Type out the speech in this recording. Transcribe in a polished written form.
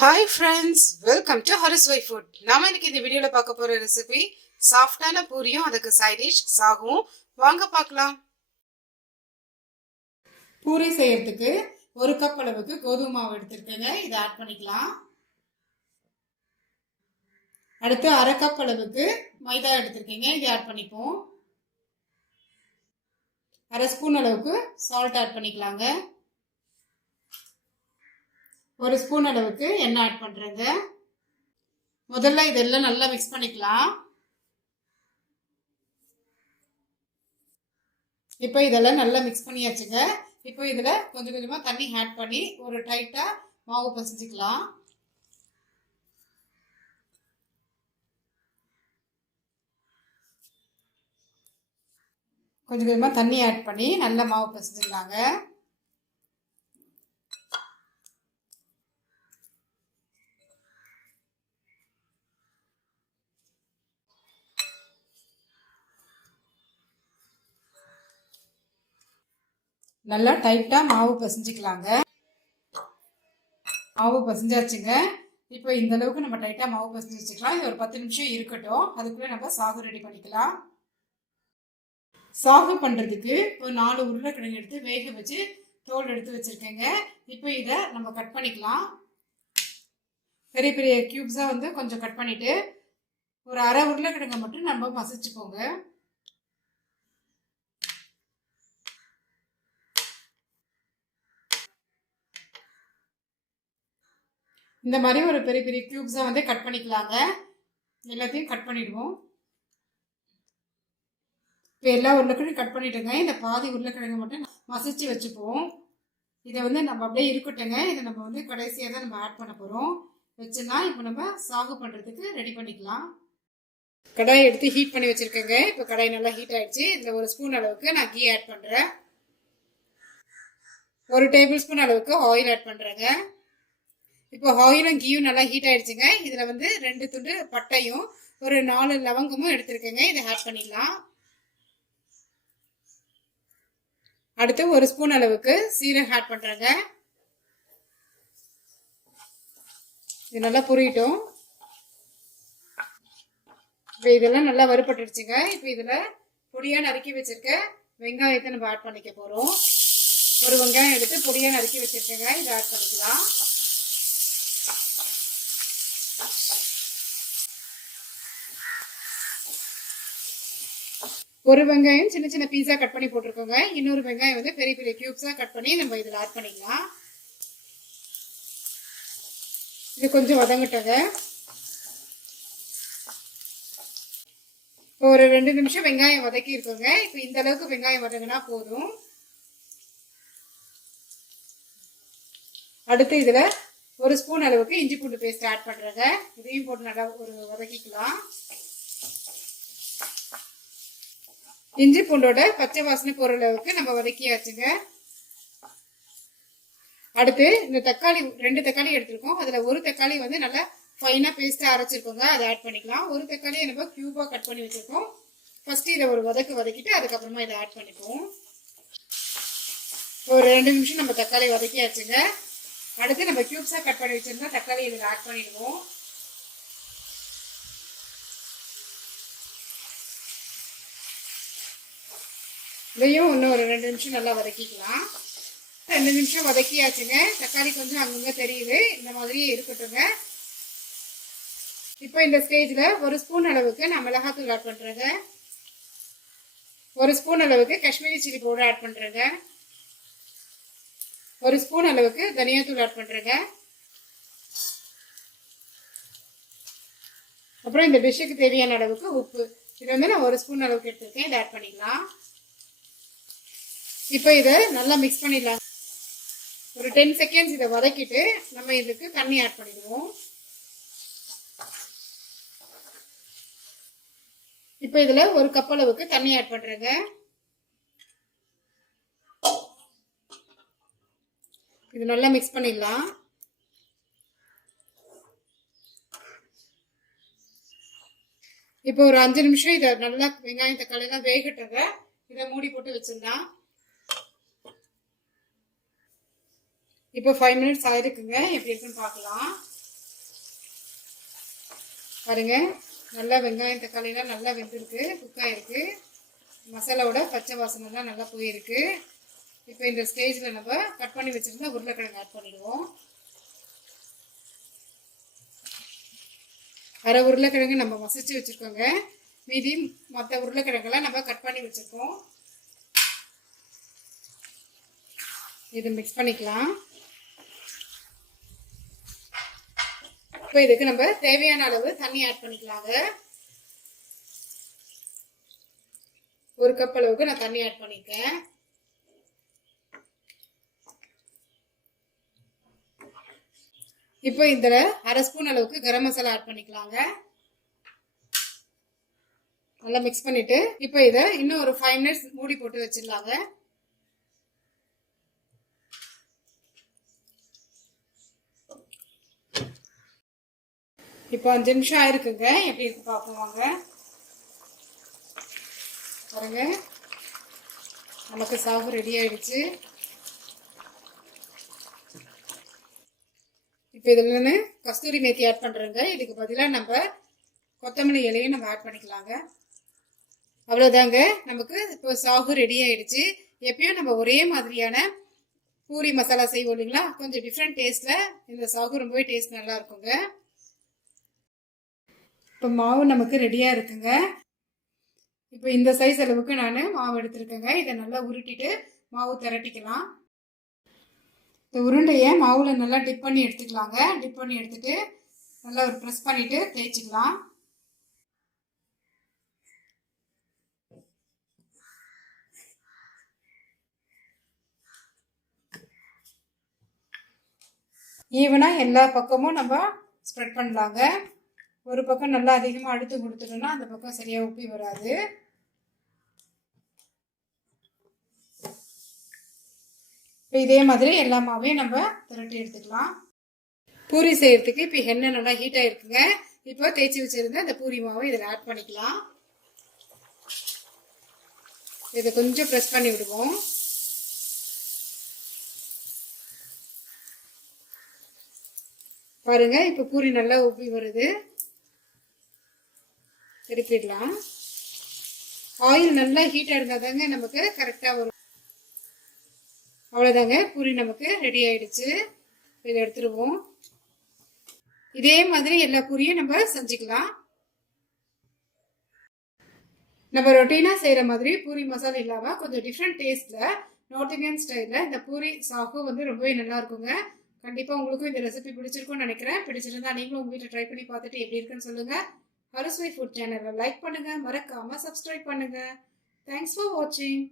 Hi friends, welcome to Arusuvai food. நாம இன்னைக்கு இந்த வீடியோல பார்க்க போற ரெசிபி சாஃப்டான பூரியும் அதுக்கு சைட் டிஷ் சாகும். வாங்க பார்க்கலாம். பூரி செய்யறதுக்கு 1 கப் அளவுக்கு கோதுமை மாவு எடுத்துக்கங்க. இத ஆட் பண்ணிக்கலாம். அடுத்து 1/2 கப் அளவுக்கு மைதா எடுத்துக்கங்க. இத ஆட் பண்ணிப்போம். 1/2 ஸ்பூன் அளவுக்கு சால்ட் ஆட் பண்ணிக்கலாங்க. 1 ஸ்பூன் அளவுக்கு எண்ணெய் ஆட் பண்றேங்க. முதல்ல இதெல்லாம் நல்லா மிக்ஸ் பண்ணிக்கலாம். இப்போ இதெல்லாம் நல்லா மிக்ஸ் பண்ணியாச்சுங்க. இப்போ இதுல கொஞ்சம் கொஞ்சமா தண்ணி ஆட் பண்ணி ஒரு டைட்டா மாவு பிசைஞ்சிக்கலாம். கொஞ்சம் கொஞ்சமா தண்ணி ஆட் பண்ணி நல்லா மாவு பிசைஞ்சிக்கலாங்க. நல்லா டைட்டா மாவு பிசைஞ்சிக்கலாங்க. மாவு பிசைஞ்சாச்சுங்க. இப்போ இந்த அளவுக்கு நம்ம டைட்டா மாவு பிசைஞ்சு வச்சுக்கலாம். இது ஒரு 10 நிமிஷம் இருக்கட்டும். அதுக்குள்ள நம்ம சாகு ரெடி பண்ணிக்கலாம். சாகு பண்றதுக்கு ஒரு 4 உருளைக்கிழங்கு எடுத்து வேக வச்சு தோல் எடுத்து வச்சிருக்கேங்க. இப்போ இதை நம்ம கட் பண்ணிக்கலாம். பெரிய பெரிய கியூப்ஸா கொஞ்சம் கட் பண்ணிட்டு ஒரு 1/2 உருளைக்கிழங்கை மட்டும் நம்ம மசிச்சுக்கோங்க. இந்த மாதிரி ஒரு பெரிய பெரிய கியூப்ஸா கட் பண்ணிக்கலாங்க. எல்லாத்தையும் கட் பண்ணிடுவோம். இப்போ எல்லா உருளைக்கிழங்கும் கட் பண்ணிட்டுங்க. இந்த பாதி உருளைக்கிழங்கு மட்டும் மசிச்சு வச்சுப்போம். இதை நம்ம அப்படியே இருக்கட்டுங்க. இதை நம்ம கடைசியாக தான் நம்ம ஆட் பண்ண போகிறோம். வச்சுன்னா இப்போ நம்ம சாகு பண்ணுறதுக்கு ரெடி பண்ணிக்கலாம். கடாயை எடுத்து ஹீட் பண்ணி வச்சுருக்கேங்க. இப்போ கடாய் நல்லா ஹீட் ஆகிடுச்சு. இதில் 1 ஸ்பூன் அளவுக்கு நான் கீ ஆட் பண்ணுறேன். 1 டேபிள் ஸ்பூன் அளவுக்கு ஆயில் ஆட் பண்ணுறேங்க. இப்போ ஆயிலும் கீயும் நல்லா ஹீட் ஆயிடுச்சுங்க. இதுல 2 துண்டு பட்டையும் ஒரு 4 லவங்கமும் எடுத்திருக்கேங்க. இதை ஆட் பண்ணிடலாம். அடுத்து 1 ஸ்பூன் அளவுக்கு சீரகம் ஆட் பண்றேங்க. இது நல்லா புரியட்டும். இப்போ இதெல்லாம் நல்லா வறுபட்டுடுச்சுங்க. இப்போ இதுல பொடியா நறுக்கி வச்சிருக்க வெங்காயத்தை நம்ம ஆட் பண்ணிக்க போறோம். ஒரு வெங்காயம் எடுத்து பொடியா நறுக்கி வச்சிருக்கேங்க. இதை ஆட் பண்ணிக்கலாம். ஒரு வெங்காயம் சின்ன சின்ன பீஸா கட் பண்ணி போட்டிருக்கோங்க. இன்னொரு வெங்காயம் பெரிய பெரிய கியூப்ஸா கட் பண்ணி நம்ம இதில் ஆட் பண்ணிக்கலாம். இது கொஞ்சம் வதங்கட்டங்க. ஒரு 2 நிமிஷம் வெங்காயம் வதக்கி இருக்கோங்க. இப்போ இந்த அளவுக்கு வெங்காயம் வதங்கினா போதும். அடுத்து இதுல 1 ஸ்பூன் அளவுக்கு இஞ்சி பூண்டு பேஸ்ட் ஆட் பண்றேங்க. இதையும் போட்டு நல்லா ஒரு வதக்கிக்கலாம். இஞ்சி பூண்டோட பச்சை வாசனை போற அளவுக்கு நம்ம வதக்கியாச்சுங்க. அடுத்து இந்த தக்காளி 2 தக்காளி எடுத்திருக்கோம். அதுல ஒரு தக்காளி நல்லா ஃபைனா பேஸ்டா அரைச்சிருக்கோங்க. அதை ஆட் பண்ணிக்கலாம். ஒரு தக்காளியை நம்ம கியூபா கட் பண்ணி வச்சிருக்கோம். ஃபர்ஸ்ட் இதை ஒரு வதக்கிட்டு அதுக்கப்புறமா இதை ஆட் பண்ணிப்போம். ஒரு 2 நிமிஷம் நம்ம தக்காளி வதக்கியாச்சுங்க. அடுத்து நம்ம கியூப்ஸா கட் பண்ணி வச்சிருந்தா தக்காளி இதில் ஆட் பண்ணிடுவோம். இதையும் இன்னும் ஒரு 2 நிமிஷம் நல்லா வதக்கிக்கலாம். 2 நிமிஷம் வதக்கியாச்சுங்க. தக்காளி கொஞ்சம் அங்கங்க தெரியுது. இந்த மாதிரியே இருக்கட்டுங்க. இப்போ இந்த ஸ்டேஜ்ல 1 ஸ்பூன் அளவுக்கு நான் மிளகாத்தூள் ஆட் பண்றேங்க. 1 ஸ்பூன் அளவுக்கு காஷ்மீரி சில்லி பவுடர் ஆட் பண்றேங்க. 1 ஸ்பூன் அளவுக்கு தனியாத்தூள் ஆட் பண்றேங்க. அப்புறம் இந்த டிஷ்ஷுக்கு தேவையான அளவுக்கு உப்பு. இது நான் 1 ஸ்பூன் அளவுக்கு எடுத்துருக்கேன். இதை ஆட் பண்ணிக்கலாம். இப்போ இதை நல்லா மிக்ஸ் பண்ணிடலாம். ஒரு 10 செகண்ட்ஸ் இதை வதக்கிட்டு நம்ம இதுக்கு தண்ணி ஆட் பண்ணிடுவோம். இப்போ இதுல 1 கப் அளவுக்கு தண்ணி ஆட் பண்றேங்க. இது நல்லா மிக்ஸ் பண்ணிடலாம். இப்போ ஒரு 5 நிமிஷம் இதை நல்லா வெங்காயம் தக்காளி எல்லாம் வேகட்டுங்க. இதை மூடி போட்டு வச்சிடலாம். இப்போ 5 மினிட்ஸ் ஆயிருக்குங்க. எப்படி இருக்குன்னு பார்க்கலாம். பாருங்கள், நல்லா வெங்காயம் தக்காளிலாம் நல்லா வெந்திருக்கு, குக் ஆகிருக்கு. மசாலாவோட பச்சை வாசனைலாம் நல்லா போயிருக்கு. இப்போ இந்த ஸ்டேஜில் நம்ம கட் பண்ணி வச்சுருந்தா உருளைக்கிழங்கு ஆட் பண்ணிடுவோம். அரை உருளைக்கிழங்கு நம்ம மசிச்சு வச்சுருக்கோங்க. மீதி மற்ற உருளைக்கிழங்கெல்லாம் நம்ம கட் பண்ணி வச்சுருக்கோம். இது மிக்ஸ் பண்ணிக்கலாம். இப்போ இதுக்கு நம்ம தேவையான அளவு தண்ணி ஆட் பண்ணிக்கலாங்க. 1 கப் அளவுக்கு நான் தண்ணி ஆட் பண்ணிருக்கேன். இப்போ இதில் 1/2 ஸ்பூன் அளவுக்கு கரம் மசாலா ஆட் பண்ணிக்கலாங்க. நல்லா மிக்ஸ் பண்ணிட்டு இப்போ இதை இன்னும் ஒரு 5 மினிட்ஸ் மூடி போட்டு வச்சிடலாங்க. இப்போ 5 நிமிஷம் ஆயிருக்குங்க. எப்படி இருக்கு பார்ப்போம் வாங்க. பாருங்க, நமக்கு சாகு ரெடி ஆயிடுச்சு. இப்போ இதில் கஸ்தூரி மேத்தி ஆட் பண்ணுறேங்க. இதுக்கு பதிலாக நம்ம கொத்தமல்லி இலையும் நம்ம ஆட் பண்ணிக்கலாங்க. அவ்வளோதாங்க, நமக்கு இப்போ சாகு ரெடி ஆயிடுச்சு. எப்பயும் நம்ம ஒரே மாதிரியான பூரி மசாலா செய்வோம் இல்லைங்களா, கொஞ்சம் டிஃப்ரெண்ட் டேஸ்ட்டில் இந்த சாகு ரொம்பவே டேஸ்ட் நல்லா இருக்குங்க. இப்போ மாவு நமக்கு ரெடியாக இருக்குங்க. இப்போ இந்த சைஸ் அளவுக்கு நான் மாவு எடுத்துருக்கேங்க. இதை நல்லா உருட்டிட்டு மாவு திரட்டிக்கலாம். இந்த உருண்டையை மாவில் நல்லா டிப் பண்ணி எடுத்துக்கலாங்க. டிப் பண்ணி எடுத்துட்டு நல்லா ஒரு ப்ரெஸ் பண்ணிவிட்டு தேய்ச்சிக்கலாம். ஈவனாக எல்லா பக்கமும் நம்ம ஸ்ப்ரெட் பண்ணலாங்க. ஒரு பக்கம் நல்லா அதிகமாக அழுத்து கொடுத்துட்டோம்னா அந்த பக்கம் சரியாக உப்பி வராது. இப்போ இதே மாதிரி எல்லா மாவையும் நம்ம திரட்டி எடுத்துக்கலாம். பூரி செய்யறதுக்கு இப்போ எண்ணெய் நல்லா ஹீட் ஆயிருக்குங்க. இப்போ தேய்ச்சி வச்சிருந்த அந்த பூரி மாவை இதில் ஆட் பண்ணிக்கலாம். இதை கொஞ்சம் ப்ரெஸ் பண்ணி விடுவோம். பாருங்க, இப்போ பூரி நல்லா உப்பி வருது. திருப்பிடலாம். ஆயில் நல்லா ஹீட்டாக இருந்தால் தாங்க நமக்கு கரெக்டாக வரும். அவ்வளோதாங்க, பூரி நமக்கு ரெடி ஆயிடுச்சு. இதை எடுத்துருவோம். இதே மாதிரி எல்லா பூரியும் நம்ம செஞ்சுக்கலாம். நம்ம ரொட்டீனாக செய்கிற மாதிரி பூரி மசாலா இல்லாமல் கொஞ்சம் டிஃப்ரெண்ட் டேஸ்ட்டில் நார்த் இந்தியன் ஸ்டைலில் இந்த பூரி சாகு வந்து ரொம்பவே நல்லா இருக்குங்க. கண்டிப்பாக உங்களுக்கும் இந்த ரெசிபி பிடிச்சிருக்கும்னு நினைக்கிறேன். பிடிச்சிருந்தா நீங்களும் உங்கள் வீட்டில் ட்ரை பண்ணி பார்த்துட்டு எப்படி இருக்குன்னு சொல்லுங்கள். அரசுவை ஃபுட் சேனலை லைக் பண்ணுங்கள், மறக்காமல் சப்ஸ்கிரைப் பண்ணுங்கள். தேங்க்ஸ் ஃபார் வாட்சிங்.